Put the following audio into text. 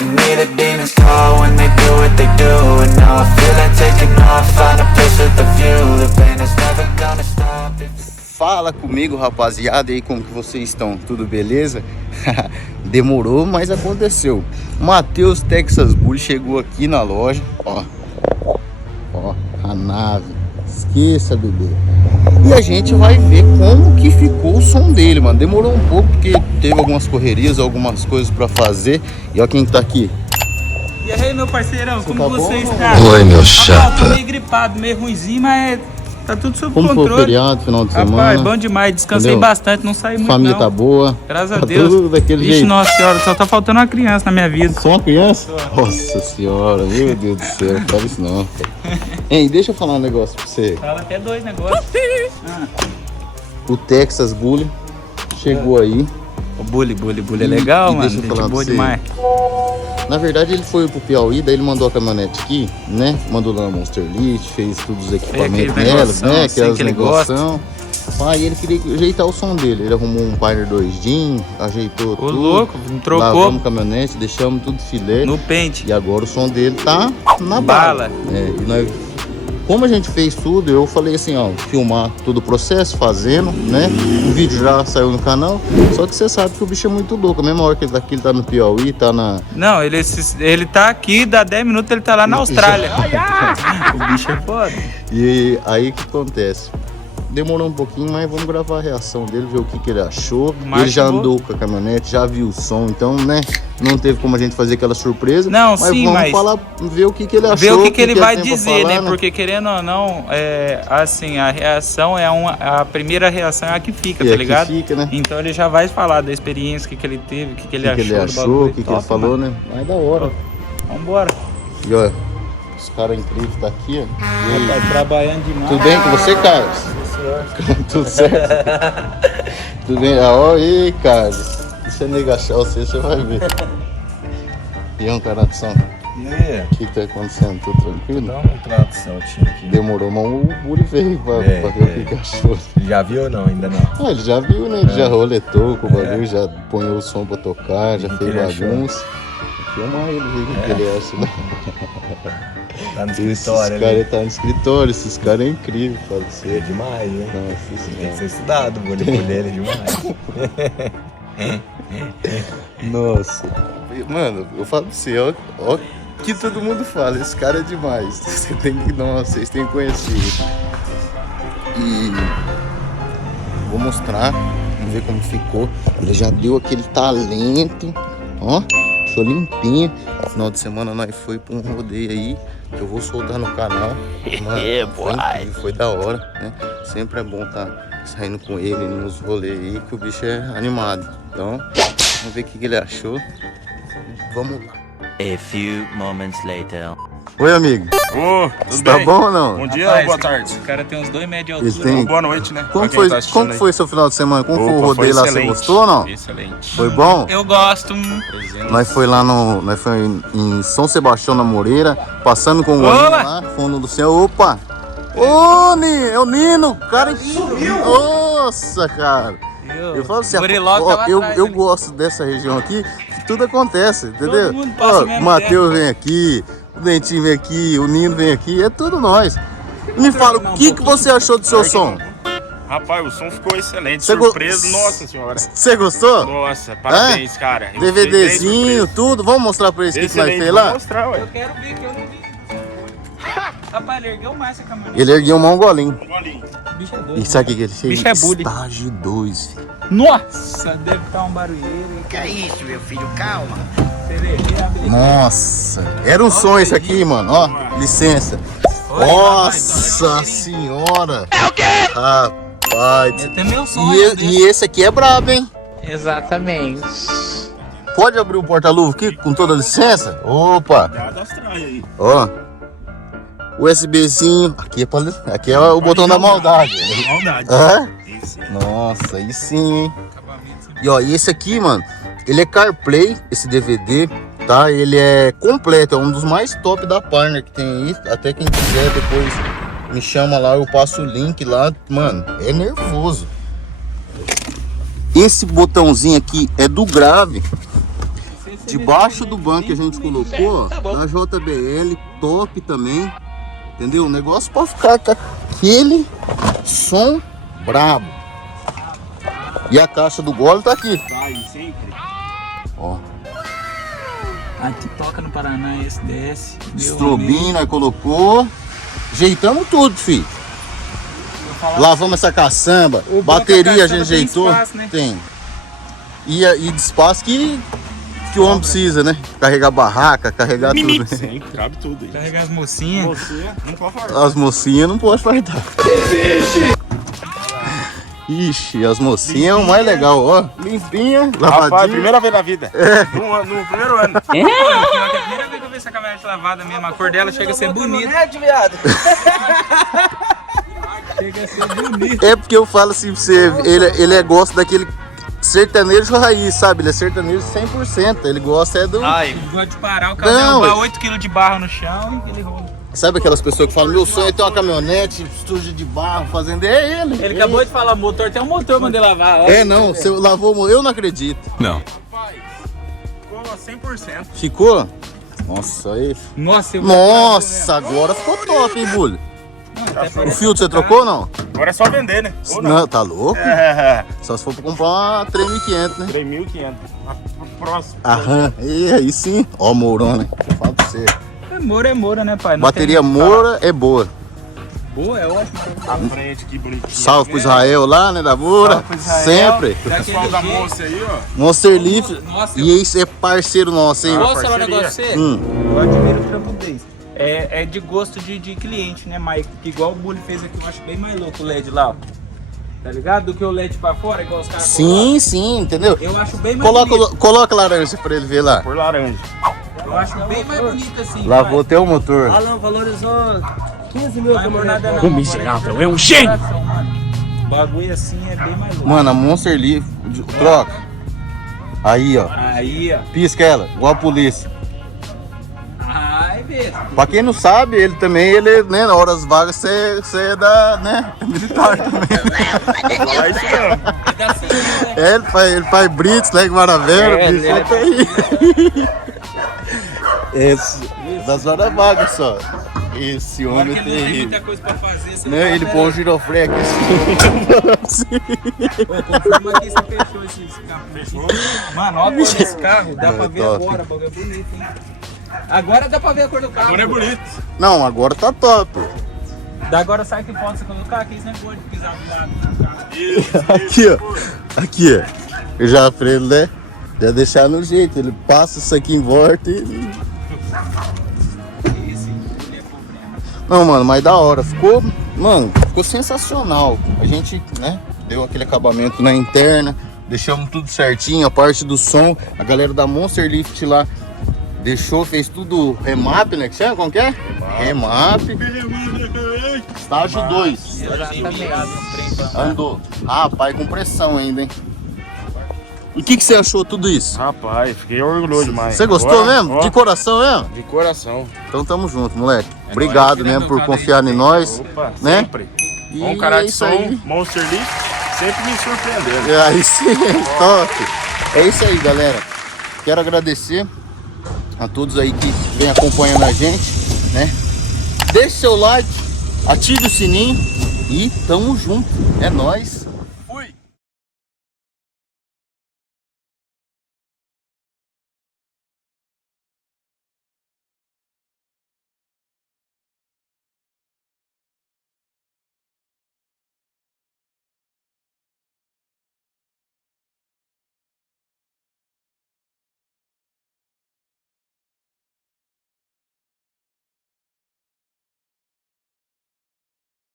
to me the demons call when they do what they do. And now I feel like taking off, find a place with a view. The pain is never gonna stop. Fala comigo, rapaziada, e aí, como que vocês estão? Tudo beleza? Demorou, mas aconteceu. Matheus Texas Bully chegou aqui na loja, ó, a nave, esqueça, bebê. E a gente vai ver como que ficou o som dele, mano. Demorou um pouco porque teve algumas correrias, algumas coisas pra fazer. E ó quem tá aqui. E aí, meu parceirão, como tá você bom, está? Oi, meu chapa. Tô meio gripado, meio ruimzinho, mas tá tudo sob Como controle. foi o feriado, final de semana? Rapaz, bom demais, descansei Entendeu? bastante, não saí muito Família não. tá boa. Graças a Tá Deus. tudo daquele Vixe, jeito. nossa senhora, só tá faltando uma criança na minha vida. Só uma criança? Nossa senhora, meu Deus do céu, não fala isso não. Hein, deixa eu falar um negócio pra você. Fala até dois negócios. O Texas Bully chegou aí. O bully é legal, e mano. deixa eu Gente falar boa pra você. demais. Na verdade ele foi pro Piauí, daí ele mandou a caminhonete aqui, né? Mandou lá na Monster Elite, fez todos os equipamentos aquele nela, negoção, né? assim, Aquelas que ele negoção. Aí ele queria ajeitar o som dele. Ele arrumou um Pioneer 2 DIN, ajeitou Ô, tudo. louco, trocou Lavamos a caminhonete, deixamos tudo filé. no pente. E agora o som dele tá na Bala. bala. É, e nós, como a gente fez tudo, eu falei assim, ó, filmar todo o processo, fazendo, né? O vídeo já saiu no canal. Só que você sabe que o bicho é muito louco. A mesma hora que ele tá aqui, ele tá no Piauí, tá na... Não, ele tá aqui, dá 10 minutos ele tá lá na Austrália. O bicho é foda. E aí o que acontece? Demorou um pouquinho, mas vamos gravar a reação dele, ver o que ele achou. Mas ele já vou- andou com a caminhonete, já viu o som, então, né? Não teve como a gente fazer aquela surpresa. Não, mas sim, vamos mas- falar, ver o que ele achou. Ver o que ele vai tem pra dizer, falar, né? Porque querendo ou não, assim, a reação é a primeira reação é a que fica, E tá é que ligado? fica, né? Então ele já vai falar da experiência, o que ele teve, o que ele O que ele do achou, bagulho. o que ele Top, falou, mano. né? Mas da hora. Vambora. E ó, os caras incríveis tá aqui, ó. E aí? Rapaz, trabalhando demais. Tudo bem com você, Carlos? Tudo certo? Tudo bem? Ah, ó, aí, Carlos. Deixa eu negachar você vai ver. E aí, tradução? E aí? O que tá acontecendo? Tudo tranquilo? Dá uma tradução, tinha aqui. Demorou, mas o Bully veio pra ver o que achou. Já viu ou não? Ainda não. Ah, ele já viu, né? Ele já roletou com o bagulho, já ponhou o som pra tocar, já E o que fez ele achou? bagunça. Filmar ele, ver o que ele acha, né? Tá no Esses escritório, né? caras tá no escritório, esses caras é incrível, fala pra É você. demais, hein? Nossa, isso Tem que ser estudado, vou dele é demais. Nossa. Mano, eu falo pra você, ó o que todo mundo fala, esse cara é demais. Você tem que, nossa, vocês têm que conhecer ele. E vou mostrar, vamos ver como ficou. Ele já deu aquele talento, ó, ficou limpinho. No final de semana nós foi pra um rodeio aí, que eu vou soltar no canal. Mano, foi incrível, foi da hora, né? Sempre é bom tá saindo com ele nos rolês aí, que o bicho é animado. Então, vamos ver o que ele achou. Vamos lá. A few moments later. Oi, amigo. Ô, Você tudo tá bem? bom ou não? Bom dia Rapaz, ou boa tarde? O cara tem uns 2 metros de Eles altura. têm- Ou boa noite, né? Como Pra quem foi, tá assistindo como aí. foi seu final de semana? Como foi o Opa, rodeio foi lá? Você excelente. gostou ou não? Excelente. Foi bom? Eu gosto. Nós foi lá no. Nós foi em São Sebastião na Moreira, passando com o golinho Opa! lá, fundo do céu. Opa! Ô, é o Nino! O cara sumiu! Nossa, cara! Eu falo assim, Buriloca ó, tava eu atrás, né? gosto dessa região aqui, que tudo acontece, entendeu? mundo passa ao mesmo O Matheus vem aqui, o Dentinho vem aqui, o Nino vem aqui, é tudo nós. Me fala, o que você achou do seu som? Rapaz, o som ficou excelente. Você Surpreso, nossa senhora. Você gostou? Nossa, parabéns, cara. Eu fiquei bem DVDzinho, surpreso. tudo. Vamos mostrar pra eles o que nós Excelente, fez vou lá? mostrar, ué. Eu quero ver que eu não vi. Rapaz, ele ergueu mais essa caminhonete. Ele ergueu um golinho. Um golinho. O bicho é doido. E sabe o que que ele fez? Bicho é bully. Estágio 2, filho. Nossa, deve estar um barulheiro. Que é isso, meu filho? Calma. Nossa, era um sonho isso aqui, mano. Ó, licença. Nossa senhora. É o quê? Rapaz. Esse é meu sonho. E esse aqui é brabo, hein? Exatamente. Pode abrir o porta-luva aqui com toda licença? Opa. Nada estranho aí. Ó. USBzinho. Aqui é o botão da maldade. Maldade. Hã? Esse é. Nossa, aí sim, hein? E ó, e esse aqui, mano, ele é CarPlay, esse DVD, tá? Ele é completo, é um dos mais top da Pioneer que tem aí. Até quem quiser depois me chama lá, eu passo o link lá. Mano, é nervoso. Esse botãozinho aqui é do grave. Debaixo do banco que a gente colocou, da JBL, top também. Entendeu? O negócio pra ficar com aquele som brabo. E a caixa do gole tá aqui. Vai sempre. Ó. Aqui toca no Paraná, esse desce. Estrobinho, nós colocou. Ajeitamos tudo, filho. Lavamos essa caçamba. O bom é que Bateria a a gente caçamba tem ajeitou. espaço, né? Tem. E de espaço que o homem precisa, né? Carregar barraca, carregar tudo. Sempre, cabe tudo aí. Carregar as mocinhas. Você não pode falar. As mocinhas não pode fartar. Ixi, as mocinhas é o mais legal, ó. Limpinha, Rapaz, lavadinha. primeira vez na vida. No primeiro ano. É a primeira vez que eu vi essa caminhonete lavada mesmo. A cor dela chega a ser bonita. Chega a ser bonita. É porque eu falo assim pra você, ele gosta daquele sertanejo raiz, sabe? Ele é sertanejo 100%. Ele gosta do... Ele gosta de parar, o carro Não, derrubar 8 kg de barro no chão e ele rola. Sabe aquelas pessoas que falam, meu sonho é ter uma caminhonete suja de barro, fazendo... É ele. Ele acabou de falar, motor, tem um motor, mandei lavar. Ó. É, não, você lavou, eu não acredito. Ficou 100%. Ficou? Nossa, aí. Nossa, eu Nossa, agora ficou top, hein, Bulho? O filtro você trocou ou não? Agora é só vender, né? Ou não? Não, tá louco? É, Só se for pra comprar uma 3.500, né? 3.500. Próximo. Aham, e aí sim. Ó, Mourona, eu falo pra você. É Moura, né, pai? Não Bateria tem- Moura é boa. Boa, é ótimo. À frente, que bonitinho. Salve pro Israel lá, né, da Moura. Salve pro Israel. Sempre. Daquele Pessoal da jeito. moça aí, ó. Monster Leaf. Nossa, E esse é parceiro nosso, hein? Posso falar um parceria. negócio pra você? Hum. Eu admiro o trampo deles. É de gosto de cliente, né, Mike? Que igual o Bully fez aqui, eu acho bem mais louco o LED lá, ó. Tá ligado? Do que o LED pra fora, igual os caras Sim, sim, entendeu? colocam. Eu acho bem mais bonito. Coloca laranja pra ele ver lá. Por laranja. Eu acho bem mais bonito assim. Lavou até o motor. Alan valorizou 15 mil Vai por nada não. O miserável é um gênio! O bagulho assim é bem mais louco. Mano, a Monster Leaf, troca. Aí, ó. Aí, ó. Pisca ela, igual a polícia. Ai, mesmo. Pra quem não sabe, ele também, né, na horas vagas, você é da, né, militar também. Falar isso mesmo. É da civil, né? É, ele faz Brits, Leg Maravera, bicho, ele é tá aí. Esse, das horas vagas só. Esse Agora homem que é ele não tem terrível. muita coisa pra fazer, você Né, ele fala, põe um girofré aqui assim. Ô, confirma aqui se fechou esse carro. Fechou? Mano, olha a cor desse carro, dá pra ver top. agora, o bagulho é bonito, hein? Agora dá pra ver a cor do carro. Agora é bonito. Não, agora tá top. Da agora sai que foto você colocar aqui, esse negócio de pisar do lado do carro. Aqui, ó. Aqui, ó. Eu já freio, né? Já deixar no jeito. Ele passa isso aqui em volta e... Esse, ele é problema. Não, mano, mas da hora. Ficou, mano, ficou sensacional. A gente, né, deu aquele acabamento na interna, deixamos tudo certinho, a parte do som. A galera da Monster Lift lá deixou, fez tudo remap, né? Que chama? Como que é? Remap. Estágio 2. Eu já tá ligado no trem pra... Andou. Rapaz, com pressão ainda, hein? E o que você achou tudo isso? Rapaz, fiquei orgulhoso demais. Você gostou Agora, mesmo? ó, De coração mesmo? De coração. Então tamo junto, moleque. Obrigado mesmo por confiar em nós. Opa, Né? sempre. E Bom cara é de isso som, aí. Monster Leaf, sempre me surpreendendo. É aí sim, top. É isso aí, galera. Quero agradecer a todos aí que vem acompanhando a gente, né? Deixe seu like, ative o sininho e tamo junto. É nóis.